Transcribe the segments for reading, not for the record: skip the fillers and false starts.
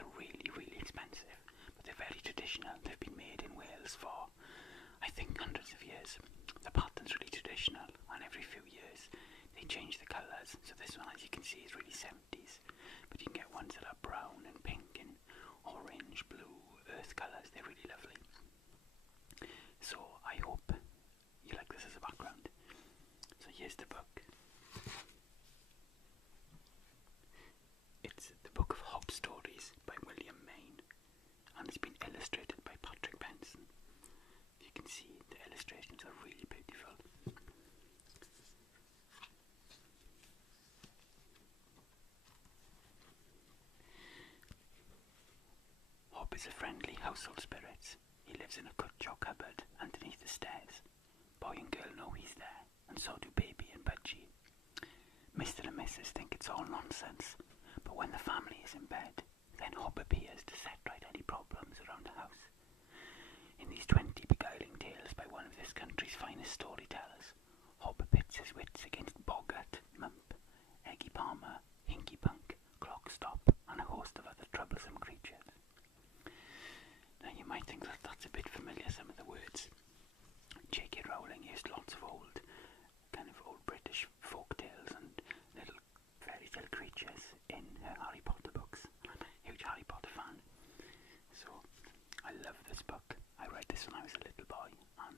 are really, really expensive, but they're very traditional. They've been made in Wales for, I think, hundreds of years. The pattern's really traditional, and every few years they change the colours. So this one, as you can see, is really 70s, but you can get ones that are brown and pink and orange, blue, earth colours. They're really lovely. So I hope you like this as a background. So here's the book. It's the book of Hob Stories by William Mayne, and it's been illustrated by Patrick Benson. You can see the illustrations are really beautiful. Hob is a friendly household spirit. He lives in a cutchock cupboard underneath the stairs. Boy and girl know he's there, and so do Baby and Budgie. Mr. and Mrs. think it's all nonsense, but when the family is in bed, then Hob appears to set right any problems around the house. In these 20 beguiling tales by one of this country's finest storytellers, Hob pits his wits against Boggart, Mump, Eggy Palmer, Hinky Punk, Clockstop, and a host of other troublesome creatures. Now you might think that that's a bit familiar, some of the words. J.K. Rowling used lots of old British folk tales and little fairy tale creatures in her Harry Potter books. I'm a huge Harry Potter fan, so I love this book. I read this when I was a little boy, and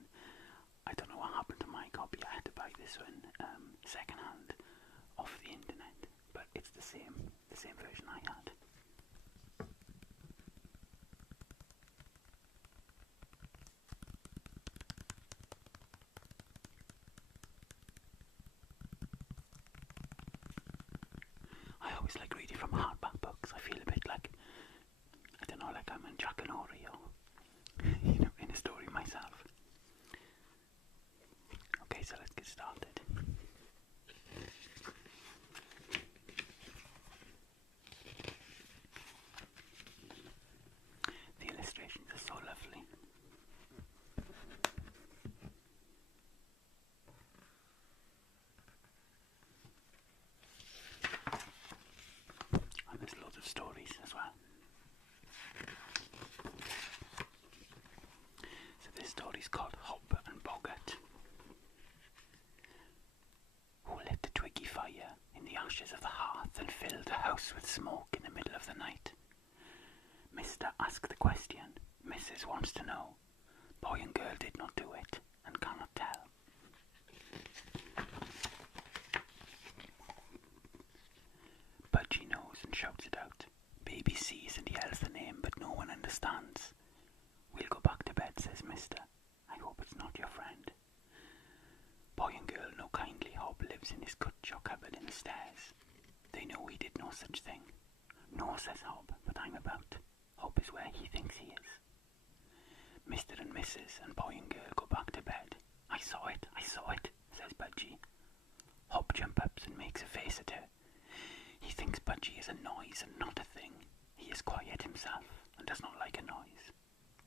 I don't know what happened to my copy. I had to buy this one second hand off the internet, but it's the same version I had. I always like reading from hardback books. I feel a bit like, I don't know, like I'm in Jack and Ori or, in a story myself. Okay, so let's get started. The illustrations are so lovely. And there's loads of stories as well. So this story is called Hob and Boggart. Who lit the twiggy fire in the ashes of the hearth and filled the house with smoke in the middle of the night? Mr. asked the question. Mrs. wants to know. Boy and girl did not do it and cannot tell. Budgie knows and shouts it out. Baby sees and yells the name, but no one understands. We'll go back to bed, says Mister. I hope it's not your friend. Boy and girl know kindly Hob lives in his cutchock cupboard in the stairs. They know he did no such thing. No, says Hob, but I'm about. Hob is where he thinks he is. Mr. and Mrs. and boy and girl go back to bed. I saw it, says Budgie. Hob jumps up and makes a face at her. He thinks Budgie is a noise and not a thing. He is quiet himself and does not like a noise.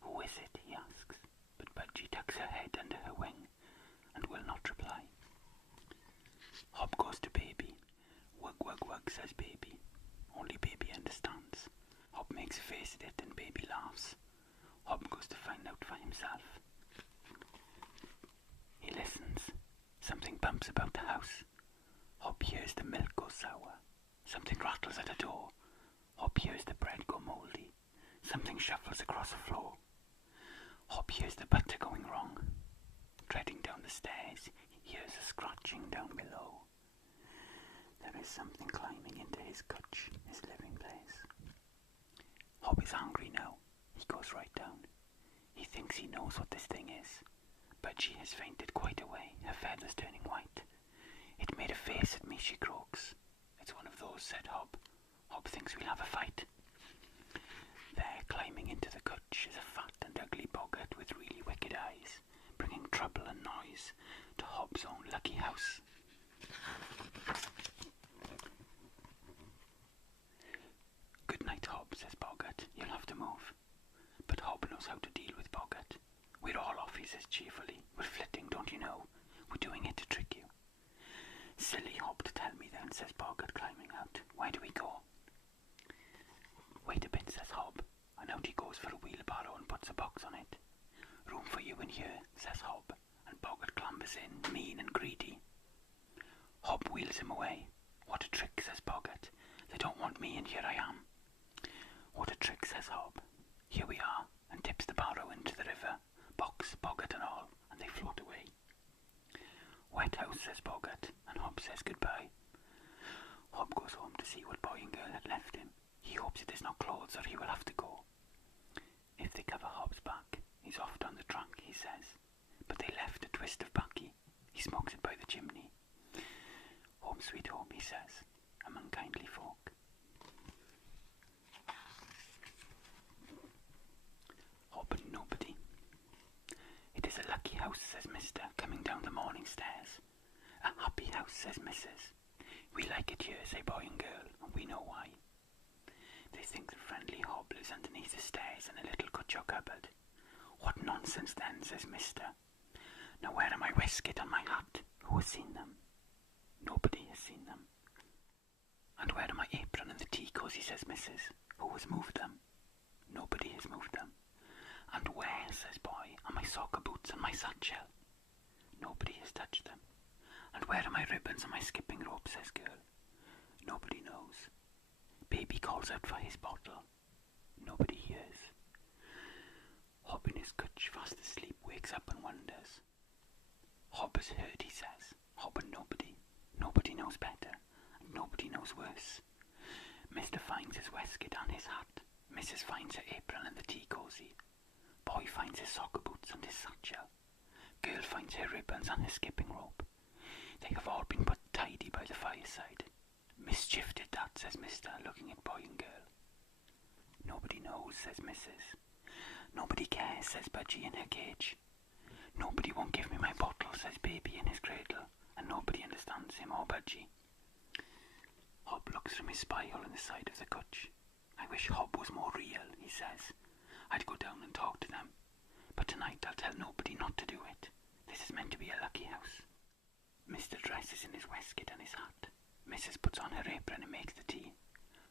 Who is it? He asks, but Budgie tucks her head under her wing and will not reply. Hob goes to Baby. Wug, wug, wug, says Baby. Only Baby understands. Hob makes a face at it and Baby laughs. Hob goes to find out for himself. He listens. Something bumps about the house. Hob hears the milk go sour. Something rattles at a door. Hob hears the bread go mouldy. Something shuffles across the floor. Hob hears the butter going wrong. Treading down the stairs, he hears a scratching down below. There is something climbing into his cutch, his living place. Hob is hungry now. He goes right down. He thinks he knows what this thing is. Budgie has fainted quite away, her feathers turning white. It made a face at me, she croaks. It's one of those, said Hob. Hob thinks we'll have a fight. There, climbing into the cutch, is a fat and ugly Boggart with really wicked eyes, bringing trouble and noise to Hob's own lucky house. Good night, Hob, says Boggart. You'll have to move. But Hob knows how to deal with Boggart. We're all off, he says cheerfully. We're flitting, don't you know? We're doing it to trick you. Silly Hob to tell me then, says Boggart, climbing out. Where do we go? Wait a bit, says goes for a wheelbarrow and puts a box on it. "Room for you in here," says Hob, and Boggart clambers in, mean and greedy. Hob wheels him away. "What a trick," says Boggart. "They don't want me, and here I am." "What a trick," says Hob. "Here we are," and tips the barrow into the river, box, Boggart and all, and they float away. "Wet house," says Boggart, and Hob says goodbye. Hob goes home to see what boy and girl had left him. He hopes it is not clothes, or he will have to go. If they cover Hob's back, he's off down the track, he says. But they left a twist of baccy. He smokes it by the chimney. "Home sweet home," he says, among kindly folk. Hob and Nobody. "It is a lucky house," says Mister, coming down the morning stairs. "A happy house," says Mrs. "We like it here," say boy and girl, and we know why. They think the friendly Hob lives underneath the stairs in a little cutchock cupboard. "What nonsense then," says Mister. "Now where are my waistcoat and my hat? Who has seen them?" Nobody has seen them. "And where are my apron and the tea cosy?" says Mrs. "Who has moved them?" Nobody has moved them. "And where," says boy, "are my soccer boots and my satchel?" Nobody has touched them. "And where are my ribbons and my skipping rope?" says girl. Nobody knows. Baby calls out for his bottle. Nobody hears. Hob in his cutch, fast asleep, wakes up and wonders. "Hob has heard," he says. "Hob and Nobody. Nobody knows better, and nobody knows worse." Mister finds his waistcoat and his hat. Mrs. finds her apron and the tea cosy. Boy finds his soccer boots and his satchel. Girl finds her ribbons and her skipping rope. They have all been put tidy by the fireside. "Mischief did that," says Mister, looking at boy and girl. "Nobody knows," says Mrs. "Nobody cares," says Budgie in her cage. "Nobody won't give me my bottle," says Baby in his cradle, and nobody understands him or Budgie. Hob looks from his spy hole in the side of the cutch. "I wish Hob was more real," he says. "I'd go down and talk to them. But tonight I'll tell nobody not to do it. This is meant to be a lucky house." Mister dresses in his waistcoat and his hat. Mrs. puts on her apron and makes the tea.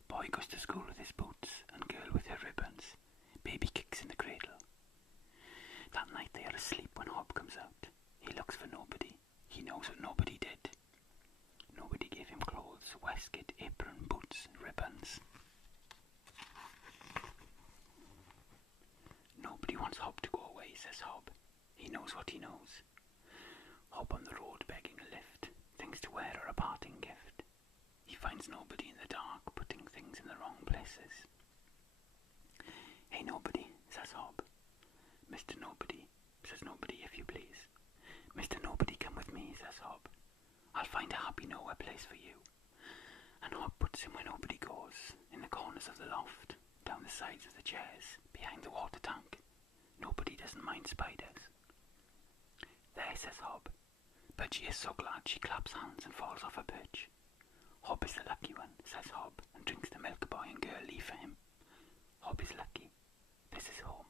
Boy goes to school with his boots, and girl with her ribbons. Baby kicks in the cradle. That night they are asleep when Hob comes out. He looks for Nobody. He knows what Nobody did. Nobody gave him clothes, waistcoat, apron, boots, ribbons. "Nobody wants Hob to go away," says Hob. He knows what he knows. Hob on the road begging a lift, things to wear or a parting gift. He finds Nobody in the dark, putting things in the wrong places. "Hey, Nobody," says Hob. "Mr. Nobody," says Nobody, "if you please." "Mr. Nobody, come with me," says Hob. "I'll find a happy nowhere place for you." And Hob puts him where nobody goes, in the corners of the loft, down the sides of the chairs, behind the water tank. Nobody doesn't mind spiders. "There," says Hob. Budgie is so glad she claps hands and falls off her perch. "Hob is the lucky one," says Hob, and drinks the milk boy and girl leave for him. Hob is lucky. This is home.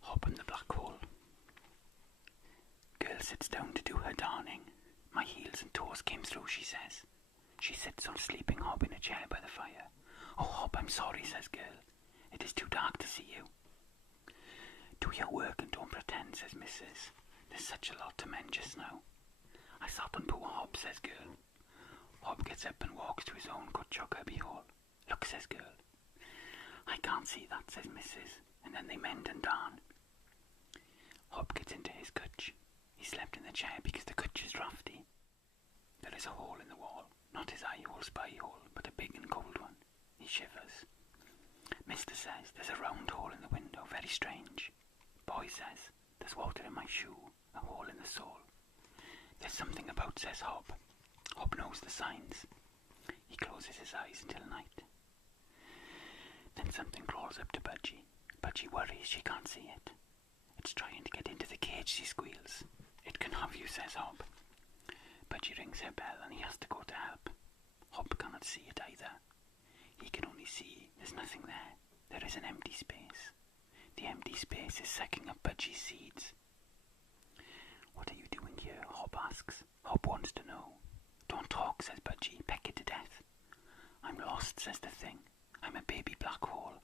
Hob and the black hole. Girl sits down to do her darning. "My heels and toes came through," she says. She sits on sleeping Hob in a chair by the fire. "Oh, Hob, I'm sorry," says girl. "It is too dark to see you." "Do your work and don't pretend," says Mrs. "There's such a lot to mend just now." "I sat on poor Hob," says girl. Hob gets up and walks to his own cutchock cubby hole. "Look," says girl. "I can't see that," says Mrs. And then they mend and darn. Hob gets into his cutch. He slept in the chair because the cutch is draughty. There is a hole in the wall, not his eye hole, spy hole, but a big and cold one. He shivers. Mister says there's a round hole in the window, very strange. Boy says there's water in my shoe, a hole in the sole. "There's something about," says Hob. Hob knows the signs. He closes his eyes until night. Then something crawls up to Budgie. Budgie worries she can't see it. "It's trying to get into the cage," she squeals. "It can have you," says Hob. Budgie rings her bell and he has to go to help. Hob cannot see it either. He can only see there's nothing there. There is an empty space. The empty space is sucking up Budgie's seeds. "What are you doing here?" Hob asks. Hob wants to know. "Don't talk," says Budgie. "Peck it to death." I'm lost, says the thing. I'm a baby black hole.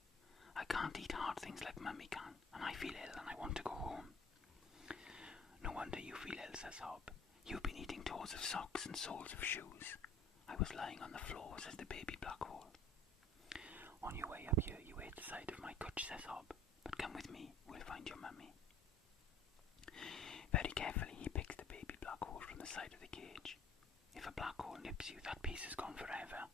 I can't eat hard things like Mummy can, and I feel ill and I want to go home. No wonder you feel ill, says Hob. You've been eating toes of socks and soles of shoes. I was lying on the floor, says the baby black hole. On your way up here, you ate the side of my cutch, says Hob. But come with me, we'll find your Mummy. Very carefully, he picks the baby black hole from the side of the cage. If a black hole nips you, that piece is gone forever.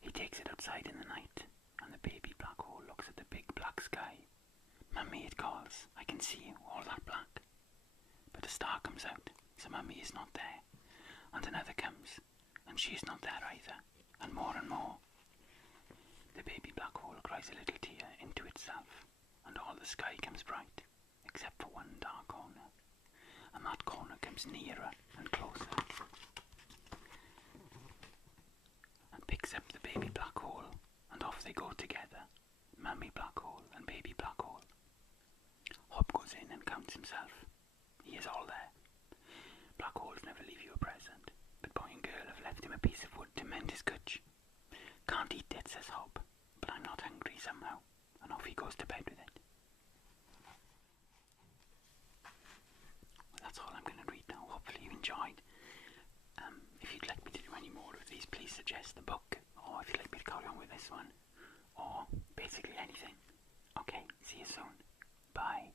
He takes it outside in the night, and the baby black hole looks at the big black sky. Mummy, it calls. I can see you, all that black. But a star comes out, so Mummy is not there. And another comes, and she is not there either, and more and more. The baby black hole cries a little tear into itself, and all the sky comes bright, except for one dark corner. And that corner comes nearer and closer, and picks up the baby black hole, and off they go together, Mummy black hole and baby black hole. Hob goes in and counts himself. He is all there. Black holes never leave you a present, but boy and girl have left him a piece of wood to mend his cutch. Can't eat it, says Hob, but I'm not hungry somehow, and off he goes to bed with it. Well, that's all I'm going to read now. Hopefully you enjoyed. If you'd like me to do any more of these, please suggest the book, or if you'd like me to carry on with this one, or basically anything. Okay, see you soon. Bye.